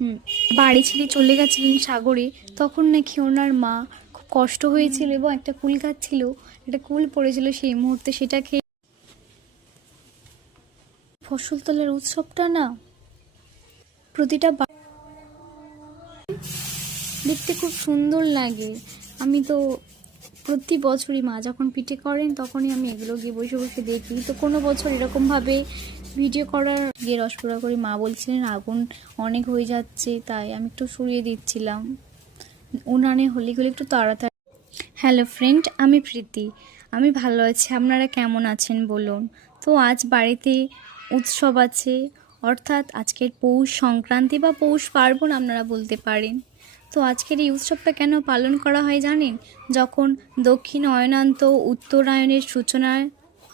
হুম, বাড়ি ছেড়ে চলে গেছিলেন সাগরে। তখন নাকি ওনার মা খুব কষ্ট হয়েছিল এবং একটা কুল গাছ ছিল, একটা কুল পড়েছিল সেই মুহূর্তে, সেটা খেয়ে ফসল তোলার উৎসবটা না প্রতিটা দেখতে খুব সুন্দর লাগে। আমি তো প্রতি বছরই মা যখন পিঠে করেন তখনই আমি এগুলো গিয়ে বসে বসে দেখি। তো কোনো বছর এরকমভাবে ভিডিও করার গিয়ে রসপুরা করে মা বলছিলেন আগুন অনেক হয়ে যাচ্ছে, তাই আমি একটু সরিয়ে দিচ্ছিলাম। উনানে হলিগুলো একটু তাড়াতাড়ি। হ্যালো ফ্রেন্ড, আমি প্রীতি। আমি ভালো আছি, আপনারা কেমন আছেন বলুন। তো আজ বাড়িতে উৎসব আছে, অর্থাৎ আজকের পৌষ সংক্রান্তি বা পৌষ পার্বণ আপনারা বলতে পারেন। তো আজকের এই উৎসবটা কেন পালন করা হয় জানেন? যখন দক্ষিণ অয়নান্ত উত্তরায়ণের সূচনা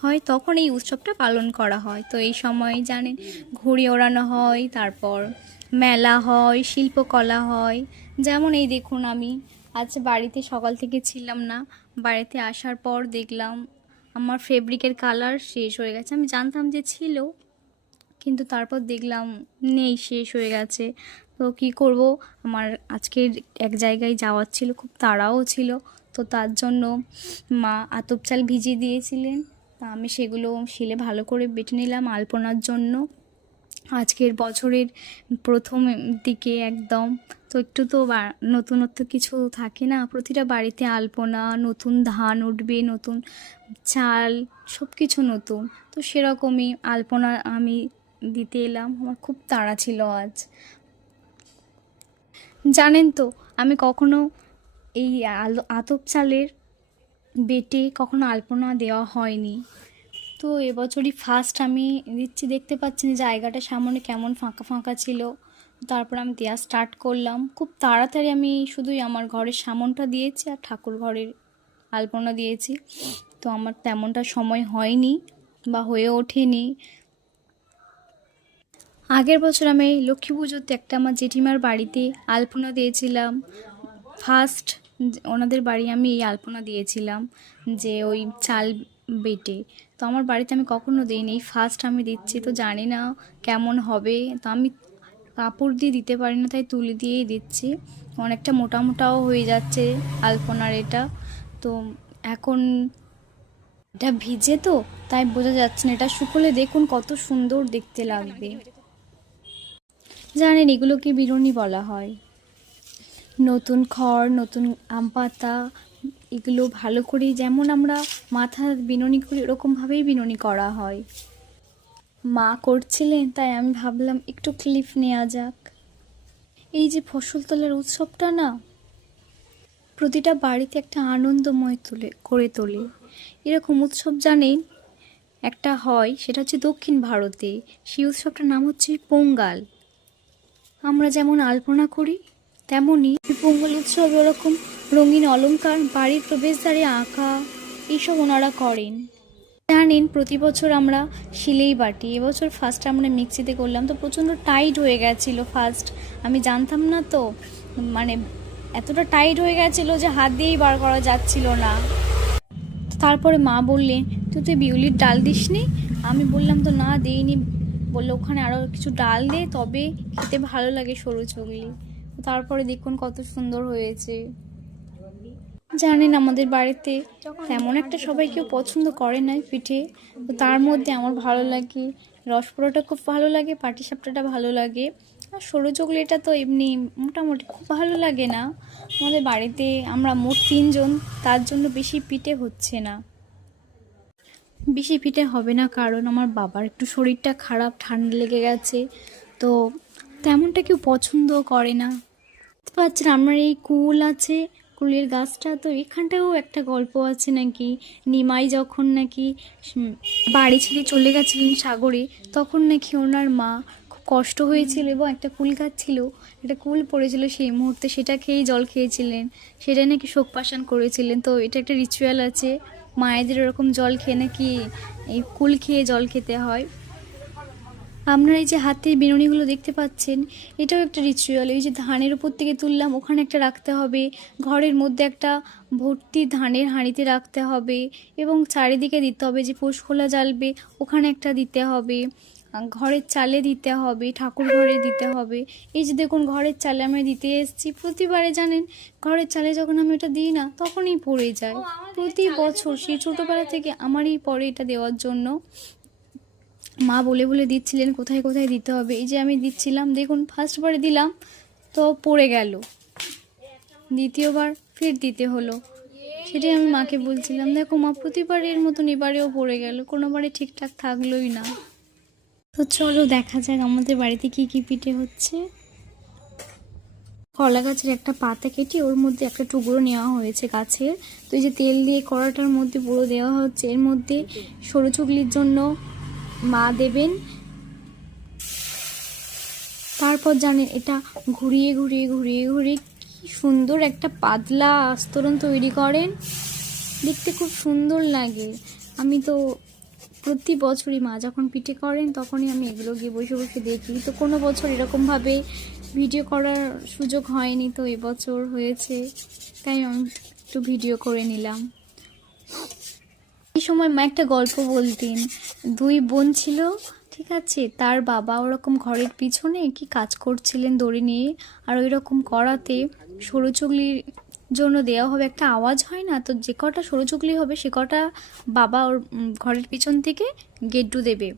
হয় তখন এই উৎসবটা পালন করা হয়। তো এই সময় জানেন ঘুড়ি ওড়ানো হয়, তারপর মেলা হয়, শিল্পকলা হয়। যেমন এই দেখুন, আমি আজ বাড়িতে সকাল থেকে ছিলাম না, বাড়িতে আসার পর দেখলাম আমার ফেব্রিকের কালার শেষ হয়ে গেছে। আমি জানতাম যে ছিল, কিন্তু তারপর দেখলাম নেই, শেষ হয়ে গেছে। তো কি করব, আমার আজকের এক জায়গায় যাওয়ার ছিল, খুব তাড়াও ছিল। তো তার জন্য মা আতপ চাল ভিজিয়ে দিয়েছিলেন, তা আমি সেগুলো শিলে ভালো করে বেটে নিলাম আলপনার জন্য। আজকের বছরের প্রথম দিকে একদম, তো একটু তো নতুনত্ব কিছু থাকে না, প্রতিটা বাড়িতে আলপনা, নতুন ধান উঠবে, নতুন চাল, সব কিছু নতুন। তো সেরকমই আলপনা আমি দিতে এলাম, আমার খুব তাড়া ছিল আজ। জানেন তো, আমি কখনো এই আতপ চালের বেটে কখনো আলপনা দেওয়া হয়নি। তো এবছরই ফার্স্ট আমি দিচ্ছি। দেখতে পাচ্ছেন জায়গাটা সামনে কেমন ফাঁকা ফাঁকা ছিল। তারপর আমি দেওয়া স্টার্ট করলাম খুব তাড়াতাড়ি। আমি শুধুই আমার ঘরের সামনটা দিয়েছি আর ঠাকুর ঘরের আলপনা দিয়েছি। তো আমার তেমনটা সময় হয়নি বা হয়ে ওঠেনি। আগের বছর আমি লক্ষ্মী পুজোতে একটা আমার জেঠিমার বাড়িতে আলপনা দিয়েছিলাম। ফার্স্ট ওনাদের বাড়ি আমি এই আলপনা দিয়েছিলাম, যে ওই চাল বেটে। তো আমার বাড়িতে আমি কখনো দিইনি, এই ফার্স্ট আমি দিচ্ছি। তো জানি না কেমন হবে, তো আমি কাপড় দিয়ে দিতে পারি না, তাই তুলি দিয়েই দিচ্ছি। অনেকটা মোটা মোটাও হয়ে যাচ্ছে আলপনার এটা। তো এখন এটা ভিজে, তো তাই বোঝা যাচ্ছে না, এটা শুকোলে দেখুন কত সুন্দর দেখতে লাগবে। জানেন এগুলোকে বিরুনি বলা হয়। নতুন খড়, নতুন আম পাতা, এগুলো ভালো করে যেমন আমরা মাথা বিনুনি করি ওরকমভাবেই বিনুনি করা হয়। মা করছিলেন, তাই আমি ভাবলাম একটু ক্লিপ নেওয়া যাক। এই যে ফসল তোলার উৎসবটা না প্রতিটা বাড়িতে একটা আনন্দময় করে তোলে। এরকম উৎসব জানেন একটা হয়, সেটা হচ্ছে দক্ষিণ ভারতে। সেই উৎসবটার নাম হচ্ছে পোঙ্গাল। আমরা যেমন আলপনা করি তেমনই পোঙ্গল উৎসবে ওরকম রঙিন অলংকার বাড়ির প্রবেশদ্বারে আঁকা, এইসব ওনারা করেন। জানেন প্রতি বছর আমরা শিলেই বাটি, এবছর ফার্স্ট আমরা মিক্সিতে করলাম। তো প্রচণ্ড টাইট হয়ে গেছিলো ফার্স্ট, আমি জানতাম না তো, মানে এতটা টাইট হয়ে গেছিলো যে হাত দিয়েই বার করা যাচ্ছিল না। তারপরে মা বললেন তুই বিউলির ডাল দিসনি? আমি বললাম তো না দিইনি। বললো ওখানে আরও কিছু ডাল দে, তবে খেতে ভালো লাগে সরু চুগলি। তারপরে দেখুন কত সুন্দর হয়েছে। জানেন আমাদের বাড়িতে তেমন একটা সবাই কেউ পছন্দ করে না পিঠে, তো তার মধ্যে আমার ভালো লাগে রসপোড়াটা, খুব ভালো লাগে পাটিসাপটাটা ভালো লাগে, আর সরু চুগলিটা তো এমনি মোটামুটি খুব ভালো লাগে না। আমাদের বাড়িতে আমরা মোট 3 জন, তার জন্য বেশি পিঠে হচ্ছে না। বেশি পিঠে হবে না কারণ আমার বাবার একটু শরীরটা খারাপ, ঠান্ডা লেগে গেছে, তো তেমনটা কেউ পছন্দও করে না। বুঝতে পারছেন আমার এই কুল আছে, কুলের গাছটা, তো এখানটাও একটা গল্প আছে নাকি। নিমাই যখন নাকি বাড়ি ছেড়ে চলে গেছিলেন সাগরে তখন নাকি ওনার মা খুব কষ্ট হয়েছিল এবং একটা কুল গাছ ছিল, একটা কুল পড়েছিল সেই মুহূর্তে, সেটা খেয়েই জল খেয়েছিলেন, সেটাই নাকি শোক পাশান করেছিলেন। তো এটা একটা রিচুয়াল আছে, মায়েদের ওরকম জল খেয়ে নাকি এই কুল খেয়ে জল খেতে হয়। আপনারা এই যে হাতের বিনুনিগুলো দেখতে পাচ্ছেন, এটাও একটা রিচুয়াল। এই যে ধানের উপর থেকে তুললাম, ওখানে একটা রাখতে হবে, ঘরের মধ্যে একটা ভর্তি ধানের হাঁড়িতে রাখতে হবে, এবং চারিদিকে দিতে হবে। যে পোষ খোলা জ্বালবে ওখানে একটা দিতে হবে। ঘরের চালে দিতে হবে, ঠাকুর ঘরে দিতে হবে। এই যে দেখুন ঘরের চালে আমি দিতে এসেছি, প্রতিবারে জানেন ঘরের চালে যখন আমি এটা দিই না তখনই পড়ে যায়। প্রতি বছর সেই ছোটোবেলা থেকে আমারই পড়ে এটা দেওয়ার জন্য। মা বলে বলে দিচ্ছিলেন কোথায় কোথায় দিতে হবে। এই যে আমি দিচ্ছিলাম, দেখুন ফার্স্টবারে দিলাম তো পড়ে গেল, দ্বিতীয়বার ফের দিতে হলো। সেটাই আমি মাকে বলছিলাম, দেখো মা প্রতিবারের মতন এবারেও পড়ে গেল, কোনোবারে ঠিকঠাক থাকলোই না। তো চলো দেখা যাক আমাদের বাড়িতে কি কি পিঠে হচ্ছে। কলা গাছের একটা পাতা কেটে ওর মধ্যে একটা টুকরো নেওয়া হয়েছে গাছের। তো এই যে তেল দিয়ে কড়াটার মধ্যে পুরো দেওয়া হচ্ছে। এর মধ্যে সরু চুগলির জন্য মা দেবেন। তারপর জানেন এটা ঘুরিয়ে ঘুরিয়ে ঘুরিয়ে ঘুরিয়ে কি সুন্দর একটা পাতলা আস্তরণ তৈরি করেন, দেখতে খুব সুন্দর লাগে। আমি তো প্রতি বছরই মা যখন পিঠে করেন তখনই আমি এগুলো গিয়ে বসে বসে দেখি। তো কোনো বছর এরকমভাবে ভিডিও করার সুযোগ হয়নি, তো এবছর হয়েছে তাই আমি একটু ভিডিও করে নিলাম। এই সময় মা একটা গল্প বলতেন। দুই বোন ছিল, ঠিক আছে, তার বাবা ওরকম ঘরের পিছনে কি কাজ করছিলেন দড়ি নিয়ে, আর ওই রকম করাতে সরু চুগলির জন্য দেওয়া হবে একটা আওয়াজ হয় না, তো যে কটা সরু চুগলি হবে সে কটা বাবা ওর ঘরের পিছন থেকে গেড্ডু দেবে।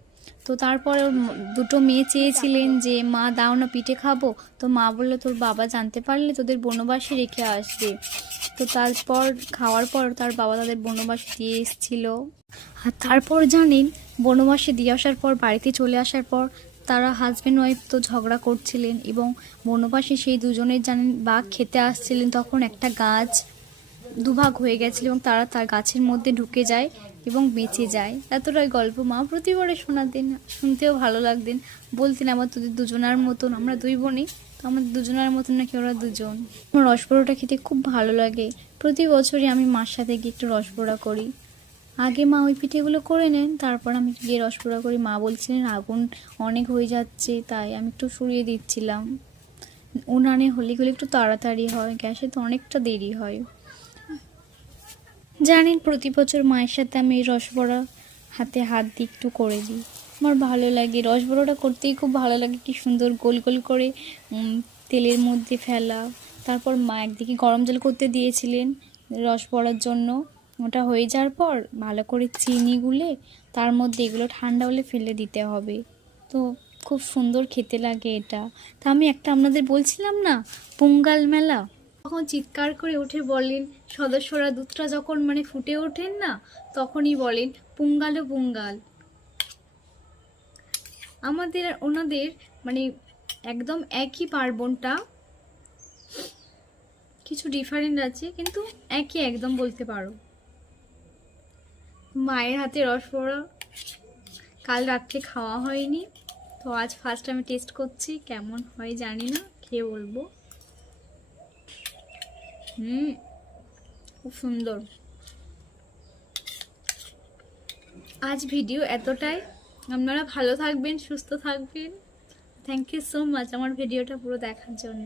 তো তারপর ওর দুটো মেয়ে চেয়েছিলেন যে মা দাও না পিঠে খাবো। তো মা বললো তোর বাবা জানতে পারলে তোদের বনবাসে রেখে আসবে। তো তারপর খাওয়ার পর তার বাবা তাদের বনবাসে দিয়ে এসেছিল। আর তারপর জানেন বনবাসে দিয়ে আসার পর বাড়িতে চলে আসার পর তারা হাজব্যান্ড ওয়াইফ তো ঝগড়া করছিলেন, এবং বনবাসে সেই দুজনের জানেন বাঘ খেতে আসছিলেন। তখন একটা গাছ দুভাগ হয়ে গেছিল এবং তারা তার গাছের মধ্যে ঢুকে যায় এবং বেঁচে যায়। এতটাই গল্প মা প্রতিবারে শোনাতেন, শুনতেও ভালো লাগতেন। বলতেন আমার তোদের দুজনার মতন, আমরা দুই বোনই তো আমাদের দুজনার মতন নাকি ওরা দুজন। আমার রসবড়াটা খেতে খুব ভালো লাগে। প্রতি বছরই আমি মার সাথে গিয়ে একটু রসবড়া করি। আগে মা ওই পিঠেগুলো করে নেন, তারপর আমি গিয়ে রসবড়া করি। মা বলছিলেন আগুন অনেক হয়ে যাচ্ছে, তাই আমি একটু সরিয়ে দিচ্ছিলাম। উনানে হলে গেলে একটু তাড়াতাড়ি হয়, গ্যাসে তো অনেকটা দেরি হয়। জানেন প্রতি বছর মায়ের সাথে আমি এই রসবড়া হাতে হাত দিয়ে একটু করে দিই। আমার ভালো লাগে, রসবড়াটা করতেই খুব ভালো লাগে। কি সুন্দর গোল গোল করে তেলের মধ্যে ফেলা। তারপর মা একদিকে গরম জল করতে দিয়েছিলেন রসবড়ার জন্য। ওটা হয়ে যাওয়ার পর ভালো করে চিনি গুলে তার মধ্যে এগুলো ঠান্ডা হলে ফেলে দিতে হবে। তো খুব সুন্দর খেতে লাগে এটা। তা আমি একটা আপনাদের বলছিলাম না পোঙ্গাল মেলা, তখন চিৎকার করে উঠে বলেন সদস্যরা, দুধটা যখন মানে ফুটে ওঠেন না তখনই বলেন পোঙ্গালও পোঙ্গাল। আমাদের ওনাদের মানে একদম একই পার্বণটা, কিছু ডিফারেন্ট আছে কিন্তু একই একদম বলতে পারো। মায়ের হাতে রসবড়া কাল রাত্রে খাওয়া হয়নি, তো আজ ফার্স্ট আমি টেস্ট করছি, কেমন হয় জানি না, খেয়ে বলবো। খুব সুন্দর। আজ ভিডিও এতটাই। আপনারা ভালো থাকবেন, সুস্থ থাকবেন। থ্যাংক ইউ সো মাচ আমার ভিডিওটা পুরো দেখার জন্য।